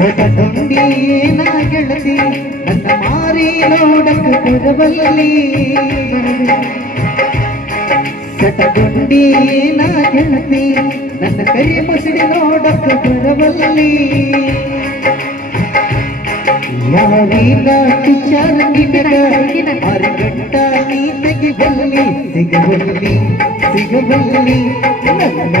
ಕೋಪಗೊಂಡಿ ಏನ ಗೆಳತಿ ನನ್ನ ಮಾರಿ ನೋಡಕ್ಕೆ ಕೊಡಬಲ್ಲಿ ಕಟಗೊಂಡಿ ಏನ ಗೆಳತಿ ನನ್ನ ಕೈ ಮುಸಿಡಿ ನೋಡಕ್ಕೆ ಬರಬಲ್ಲಿ ಯಾರೀನ ವಿಚಾರ ನಿನ್ನ ಅರಗಂಟ ನೀ ತೆಗಿಬಲ್ಲಿ ಸಿಗಬಲ್ಲಿ ಸಿಗಬಲ್ಲಿ ನನ್ನ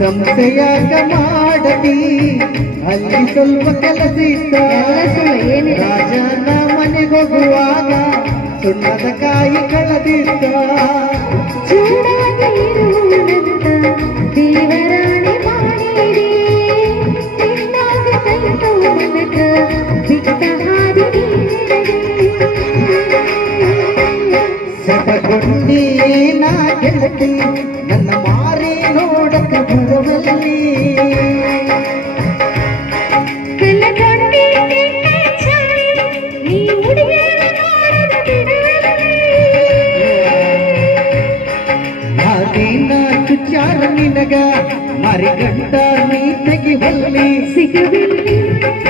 ಸಂಶಯಾಗ ಮಾಡತಿ ಅಲ್ಲಿ ಸ್ವಲ್ಪ ಕೆಲಸಿತ್ತ ರಾಜನ ಮನೆಗೋಗುವಾಗ ಸುಣ್ಣದ ಕಾಯಿ ಕಳದಿದ್ದ ನನ್ನ ಮಾರಿ ನೋಡಕ ಬರುವಲ್ಲಿ. ಚುಚ್ಚಾರ ನಿನಗ ಮಾರಿ ಗಂಟ ನೀ ತೆಗಿವಲ್ಲಿ. ಸಿಗಬಲ್ಲಿ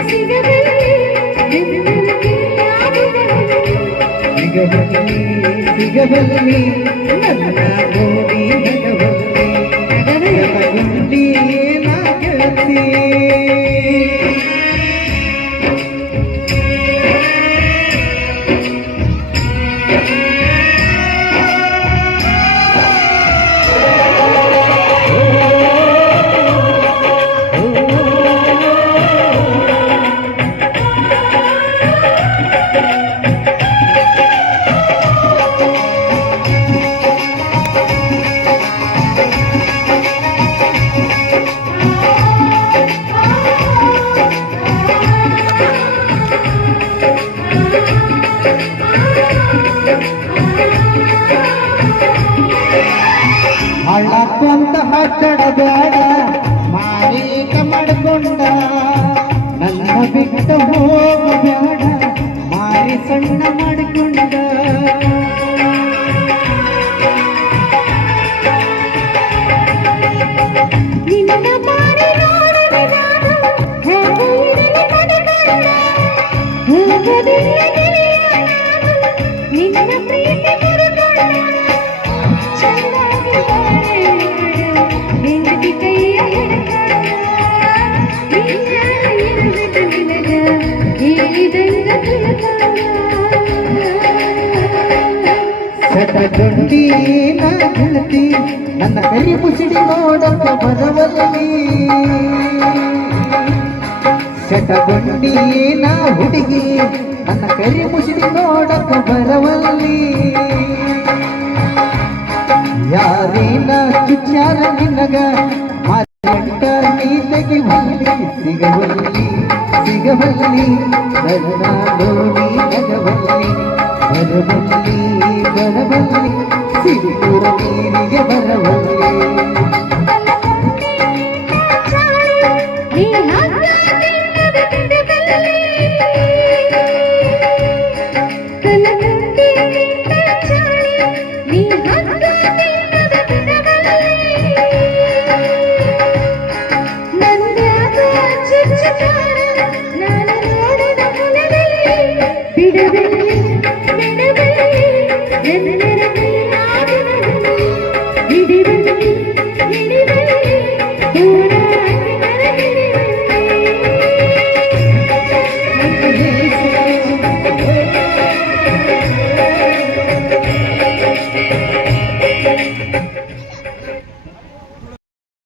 ಸಿಗಬಲ್ಲಿ ಸಿಗಬಲ್ಲಿ ಸಿಗಬಲ್ಲಿ ನನ್ನ Thank you. ಹಚ್ಚಡ ಮಾಲೀಕ ಮಾಡ್ಕೊಂಡ. ನನ್ನ ಬಿಟ್ಟು ಹೋಗ ಬೇಡ ಮಾರಿ ಸಣ್ಣ ಮಾಡಿಕೊಂಡ. ನಿನ್ನ ಮಾರಿ ಸಟಗೊಂಡಿ ನಾ ಗೆಳತಿ ನನ್ನ ಕೈ ಮುಸಿಡಿ ನೋಡಕ ಬರವಲ್ಲಿ ಸಟಗೊಂಡಿ ನಾ ಹುಡುಗಿ, ನನ್ನ ಕೈ ಮುಸಿಡಿ ನೋಡಕ ಬರವಲ್ಲಿ ಯಾರೇನ ಚುಚ್ಚಾರ ನಿನಗ ಮಾರಿಗಂಟ ನೀ ತೆಗಿವಲ್ಲಿ, ಸಿಗವಲ್ಲಿ ಸಿಗವಲ್ಲಿ. గగనాలోని గగవల్లి గరవల్లి గరవల్లి సిరిపుర